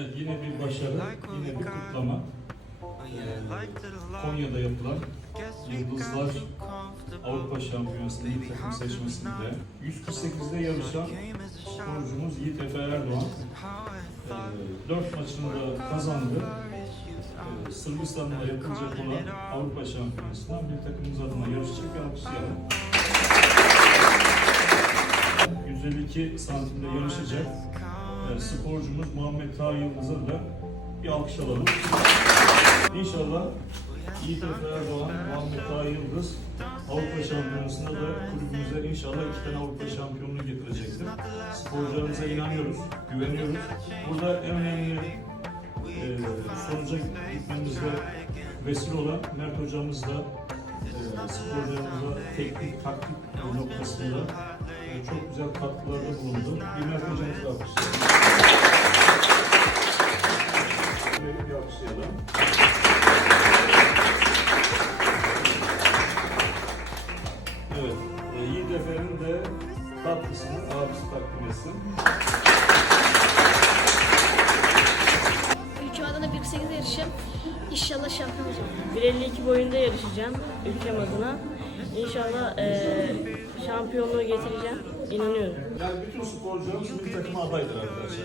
Evet yine bir başarı, yine bir kutlama. Ee, Konya'da yapılan Yıldızlar Avrupa Şampiyonası milli takım seçmesinde 148'de yarışan sporcumuz Yiğit Efe Erdoğan 4 maçını da kazandı. Ee, Sırbistan'da yapılacak olan Avrupa Şampiyonası'ndan bir takımımız adına yarışacak bir alkışlayalım. 152 santimde yarışacak e, sporcumuz Muhammed Taha Yıldız'a da bir alkış alalım. İnşallah Yiğit Efe Erdoğan, Muhammed Taha Yıldız Avrupa Şampiyonası'nda da kulübümüze inşallah iki tane Avrupa şampiyonluğu getirecektir. Sporcularımıza inanıyoruz, güveniyoruz. Burada en önemli e, sonuca gitmemizde vesile olan Mert hocamız da e, sporcularımıza teknik, taktik noktasında e, çok güzel katkılarda bulundu. Bir Mert hocamızı da alkışlayalım. Alkışlayalım. Evet, e, Yiğit Efe'nin de tatlısını abisi takdim etsin. Ülkem adına 1.8'de yarışacağım. İnşallah şampiyon olacağım. 1.52 boyunda yarışacağım ülkem adına. İnşallah eee şampiyonluğu getireceğim. İnanıyorum. Yani bütün sporcularımız milli takıma adaydır arkadaşlar.